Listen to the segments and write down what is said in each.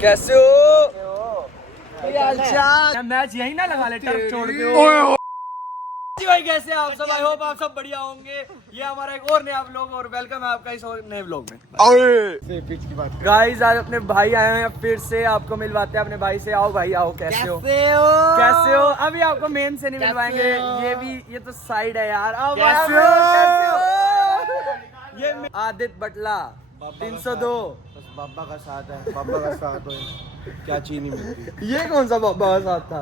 कैसे हो? मैच यही ना लगा ले टर्फ छोड़ के। जी भाई कैसे आप सब? आई होप आप सब बढ़िया होंगे। ये हमारा एक और नया व्लॉग और वेलकम है आपका इस और नए व्लॉग में। गाइस आज अपने भाई आए हैं फिर से, आपको मिलवाते हैं अपने भाई से। आओ भाई आओ, कैसे हो? कैसे हो? अभी आपको मेन से नहीं मिलवाएंगे, ये तो साइड है यार। आओ कैसे हो? ये आदित्य बटला 302 बाबा का साथ है, बाबा का साथ है, क्या चीज नहीं मिलती। ये कौन सा बाबा का साथ था?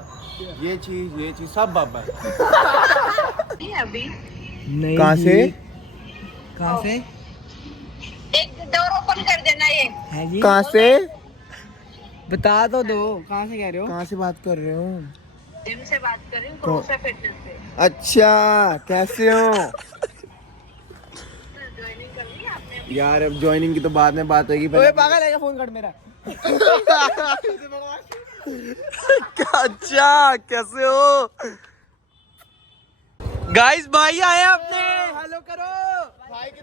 ये चीज सब बाबा है। अभी नहीं कहाँ से? कहाँ से एक डोर ओपन कर देना। ये है जी? कहाँ से? बता तो दो, कहाँ से कह रहे हो? कहाँ से बात कर रहे हो? जिम से बात कर रही हूँ, क्रोसा फिटनेस से। अच्छा, कैसे हो ज्वाइनिंग कर ली आपने? यार? अब ज्वाइनिंग की तो बाद में बात होगी। ओए पागल है क्या? फोन कट मेरा। अच्छा कैसे हो गाइस? भाई आए अपने, हेलो करो भाई की।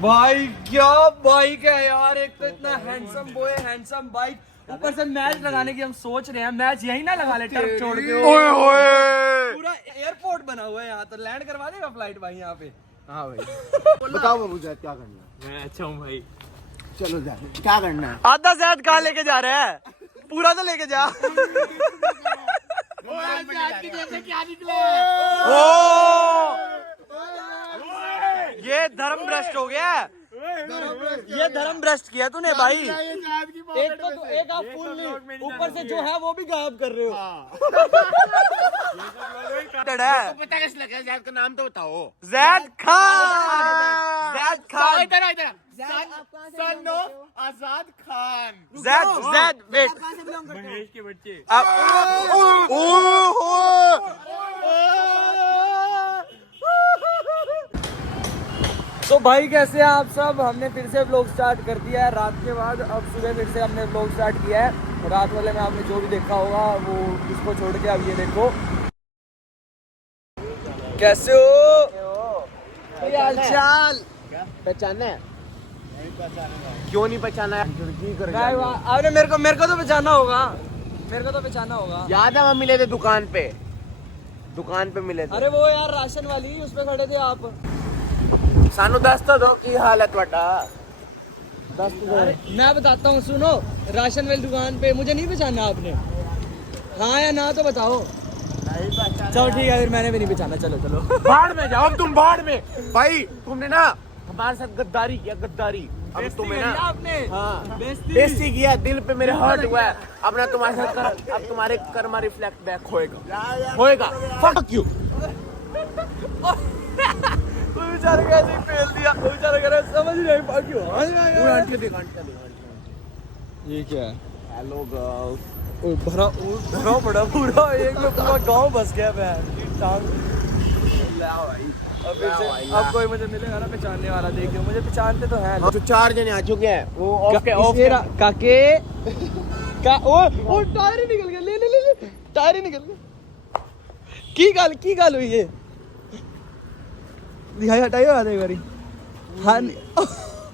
भाई क्या बाइक है यार, एक तो इतना हैंडसम बॉय, हैंडसम बाइक, ऊपर से मैच लगाने की हम सोच रहे हैं। मैच यही ना लगा ले टर्फ छोड़ के। पूरा एयरपोर्ट बना हुआ है यहाँ, तो लैंड करवा देगा फ्लाइट भाई यहाँ पे। हाँ भाई बताओ बाबू जान क्या करना है? मैं अच्छा हूँ भाई। चलो जा, क्या करना है? आधा शायद कहाँ लेके जा रहे हैं, पूरा तो लेके जा। क्या निकले? ये धर्म भ्रष्ट हो गया, ये धर्म भ्रष्ट किया तूने भाई। एक तो एक आप फूल ली, ऊपर से जो है वो भी गायब कर रहे हो। पता कैसे लगा? जैद का नाम तो बताओ। Zaid Khan, Zaid Khan, son of Azad Khan. Zaid wait, Mahesh के बच्चे। तो भाई कैसे हैं आप सब? हमने फिर से व्लॉग स्टार्ट कर दिया है रात के बाद। अब सुबह फिर से हमने व्लॉग स्टार्ट किया है। रात वाले में आपने जो भी देखा होगा वो इसको छोड़ के अब ये देखो। कैसे हो? हालचाल पहचाना है? क्यों नहीं पहचाना है? आपने मेरे को तो पहचाना होगा, मेरे को तो पहचाना होगा। याद है हम मिले थे दुकान पे मिले थे। अरे वो यार राशन वाली, उस पे खड़े थे आप। सानू दस तो दो की हालत बटा। मैं बताता हूँ, सुनो। राशन वाली दुकान पे मुझे नहीं पहचाना आपने? हाँ या ना तो बताओ। चलो ठीक है, फिर मैंने भी नहीं पहचाना। चलो चलो बाढ़ में जाओ, तुम बाढ़ में। भाई तुमने ना हमारे साथ गद्दारी किया, गद्दारी। अब तुम्हें ना आपने हाँ बेइज्जती किया, दिल पे मेरे हर्ट हुआ है। अब ना तुम्हारे साथ अब तुम्हारे कर्मा रिफ्लेक्ट बैक होएगा। Fuck you. बेचारे कैसे फेल दिया, बेचारे कह रहे समझ नहीं पा क्यों। ये क्या है? Hello girl. भरा पड़ा पूरा, एक में पूरा गांव बस गया। टांग अब फिर से अब कोई मुझे मिलेगा ना पहचानने वाला, देखियो मुझे पहचानते तो है। तो 4 जने आ चुके हैं। वो काके का ओ टायर ही निकल गया। ले टायर ही निकल गया। की गाल हुई है? दिखाई हटाइए एक बारी। हाँ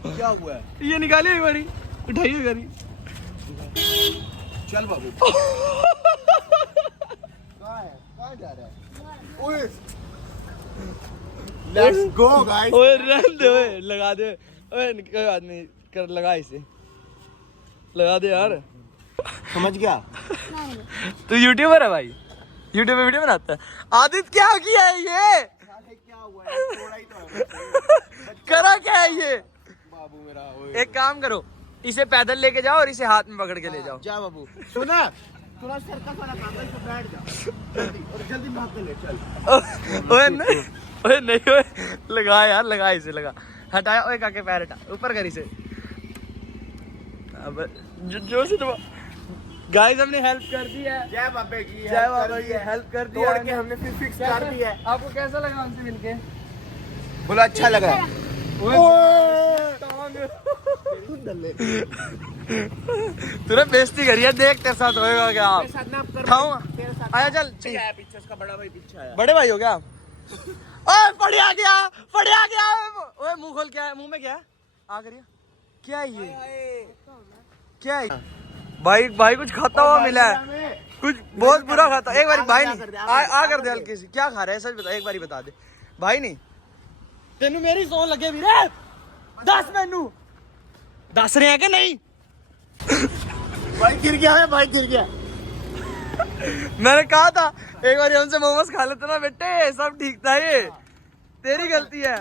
क्या हुआ है? ये निकालिए एक बारी, उठाइए गाड़ी। चल बाबू। कहाँ जा रहा है? ओए लेट्स गो गाइस। ओए रहने दे, ओए लगा दे। ओए कोई बात नहीं, कर लगा इसे, लगा दे यार। समझ गया? तू यूट्यूबर है भाई, यूट्यूब पे वीडियो बनाता है। आदित्य क्या किया है ये? क्या हुआ है? थोड़ा ही तो है। करा क्या है ये? बाबू मेरा एक काम करो, इसे पैदल लेके जाओ और इसे हाथ में पकड़ के ले जाओ। जा बाबू। सुना, थोड़ा सर्कस वाला काम है, तो बैठ जा जल्दी और जल्दी भाग के ले चल। ओए नहीं ओए, लगा यार, लगा इसे, लगा। हटाया। ओए काके पैर हटा, ऊपर कर इसे। अब जो से गाइस हमने हेल्प कर दी है। जय बाबे की, जय बाबा की, हेल्प कर दी तोड़ के हमने फिर फिक्स कर दी है। आपको कैसा लगा हमसे मिलके? बोला अच्छा लग रहा है। तूने बेइज्जती करी है, देख तेरे साथ होएगा क्या? खाऊंगा। आया चल। पीछे उसका बड़ा भाई पीछे आया। बड़े भाई हो क्या? ओए पढ़िया गया। ओए मुंह खोल, क्या है मुंह में? क्या है? आ करिए। क्या ये क्या है भाई? भाई कुछ खाता हुआ मिला है, कुछ बहुत बुरा खाता। एक बार भाई नहीं आ कर दे हल्की सी। क्या खा रहा है सच बता, एक बार बता दे भाई। नहीं तेनू मेरी सौं लगे वीरे, दस मैनू दस रहे हैं कि नहीं? भाई गिर गया है, भाई गिर गया। मैंने कहा था एक बार हमसे मोमोज खा लेते ना बेटे, सब ठीक था। ये तेरी गलती है।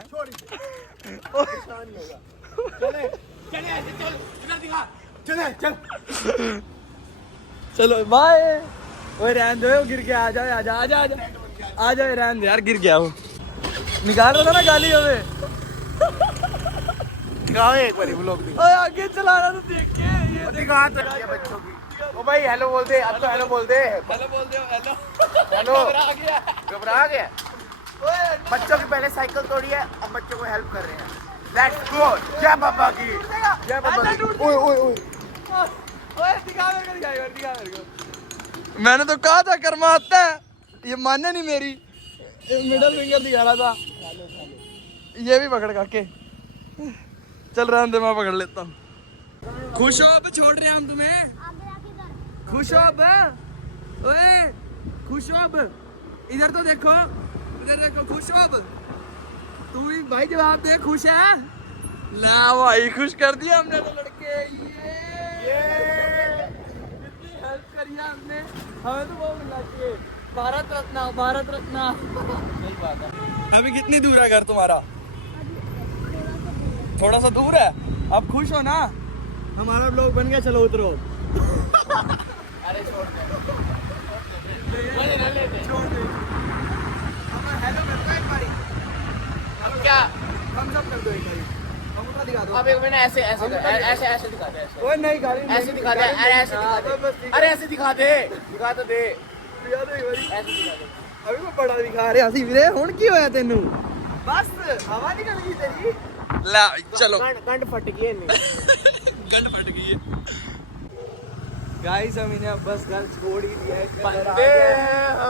चलो बाय। ओए रहने दो, गिर गया। आ जाओ आ जाओ आ जाओ आ जाओ, रहने दो यार, गिर गया वो। निकाल रहा था ना गाली हमें। दिखाओ एक बार व्लॉग दिखाओ। ओए आगे चलाना तो देख के ये दिखा तो बच्चों की। ओ भाई हेलो बोल दे, अब तो हेलो बोल दे। हेलो बोल दो। हेलो हेलो आ गया। घबरा गया। बच्चों की पहले साइकिल तोड़ी है, अब बच्चों को हेल्प कर रहे हैं। Let's go. जय बाबा की, जय बाबा की। ओए ओए ओए ओए दिखा मेरे को, दिखा मेरे को। मैंने तो कहा था कर्मा आता है, ये माने नहीं मेरी। मिडल फिंगर दिखा रहा था। ये भी पकड़ काके। चल रहने दे, मैं पकड़ लेता हूँ। खुश हो अब छोड़ रहे हैं हम तुम्हें। खुश हो अब। ओए खुश हो अब। इधर तो देखो, इधर देखो। खुश हो अब। तू भी भाई जवाब दे, खुश है ना? भाई खुश कर दिया हमने तो लड़के। ये कितनी हेल्प करी है हमने, हमें तो वो मिलना चाहिए भारत रत्न, भारत रत्न। सही बात है। अभी कितनी दूर है घर तुम्हारा? थोड़ा सा दूर है। अब खुश हो ना? हमारा ब्लॉग बन गया, चलो उतरो। अरे छोड़ दे, छोड़ दे। अब हेलो कर दो एक बारी। अब क्या? हम सब कर दो एक बारी। अंगूठा दिखा दो। अब एक मिनट ऐसे ऐसे ऐसे ऐसे दिखा दे। ओए नहीं गाड़ी ऐसे दिखा दे, अरे ऐसे दिखा दे, अरे ऐसे दिखा दे, दिखा तो दे, दिखा दो एक बारी। ऐसे दिखा दे। अभी मैं बड़ा दिखा रहा सी वीरे, हुन की होया तेनू? बस हवा निकल गई तेरी। ला चलो, कंड फट गई नहीं। गंड फट गई है। गाइस हम इन्हें अब बस घर छोड़ ही दिया है।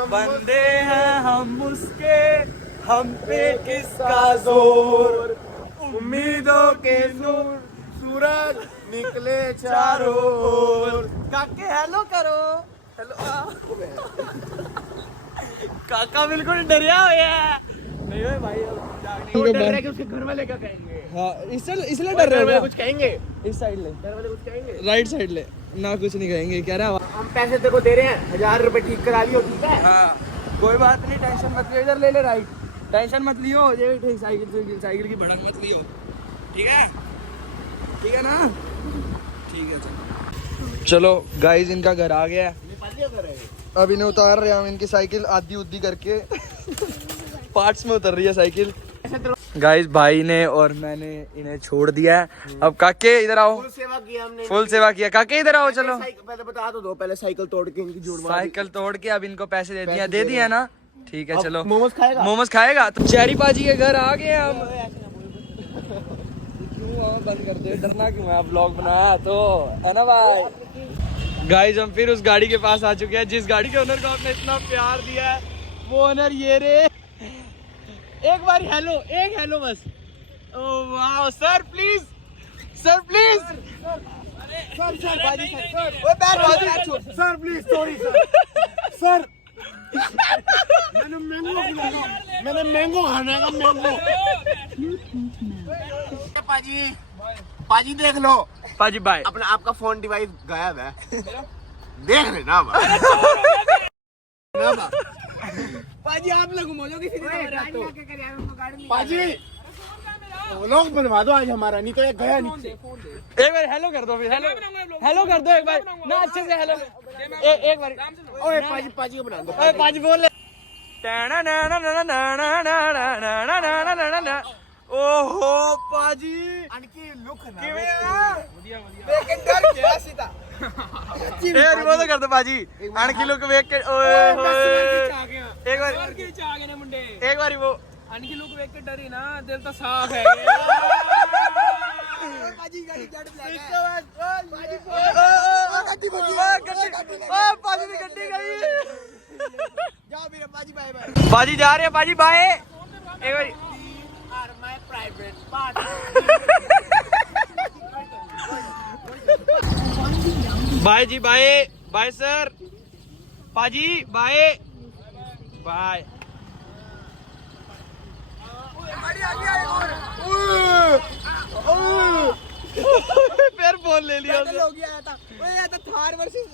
बंदे हैं हम उसके, हम पे किसका जोर, उम्मीदों के नूर, सूरज निकले चारों ओर। काके हेलो करो। हेलो काका बिल्कुल डरिया हुआ है। नहीं भाई भाई वो डर रहा है कि उसके घर वाले क्या कहेंगे। हाँ इसलिए घर डर रहे वाले हो कुछ कहेंगे, इस साइड ले, घर वाले कुछ कहेंगे। राइट साइड ले ना, कुछ नहीं कहेंगे। कह रहा है हम पैसे तेरे को दे रहे हैं, 1000 रुपए ठीक करा लियो, ठीक है? हाँ कोई बात नहीं, टेंशन मत लियो। इधर ले ले राइट, टेंशन मत लियो। ये ठीक, साइकिल की भड़क मत लियो। ठीक है, ठीक है ना? ठीक है चलो गाइस, इनका घर आ गया है। अब इन्हें उतार रहे हैं हम, इनकी साइकिल आधी उद्धी करके पार्ट्स में उतर रही है साइकिल। गाइस भाई ने और मैंने इन्हें छोड़ दिया है। अब काके इधर आओ। फुल सेवा की हमने, फुल सेवा किया। काके इधर आओ चलो। पहले बता तो दो, पहले साइकिल तोड़ के इनकी जुड़वा दी। साइकिल तोड़ के अब इनको पैसे दे दिया, दे दिया ना? ठीक है अब चलो। मोमोज खाएगा? मोमोज खाएगा तो चेरी पाजी के घर आ गए हम। क्यों बंद कर दो, डरना क्यों है? ब्लॉग बनाया तो है ना भाई। गाइस हम फिर उस गाड़ी के पास आ चुके हैं जिस गाड़ी के ओनर को आपने इतना प्यार दिया है। वो ओनर ये रे। एक बार हेलो, एक हेलो बस। ओ वाह sir please, sir please. Sir बाजी सर, ओ बैठ बाजू छोड़। सर प्लीज सॉरी सर मैंने मैंगो खाना है, मैंगो। पाजी पाजी देख लो, पाजी बाय। अपना आपका फोन डिवाइस गायब है, देख लेना भाई। पाजी आप लोग घुमाओ किसी ने। पाजी लोग बनवा दो आज हमारा, नहीं तो ये गया नीचे। एक बार हेलो कर दो फिर। हेलो हेलो कर दो एक बार ना, अच्छे से हेलो। एक बार ओए पाजी पाजी को बना दो। ओए पाजी बोल ले। ओहो पाजी अनकी लुक ना देख के डर गया सीधा। एक वो तो कर दो पाजी, अनकी लुक देख के। ओए होए एक बार, एक बार वो अनकी लोग देख के डरी ना, दिल तो साफ है। पाजी गाड़ी जड़ ब्लैक है। पाजी की गड्डी गई। जाओ मेरा पाजी बाय बाय। पाजी जा रहे हैं, पाजी बाय। एक बार are my private part. Bye जी बाय बाय सर पाजी बाय बाय फिर फोन ले लिया हो गया था। ओए ये तो थार वर्सेस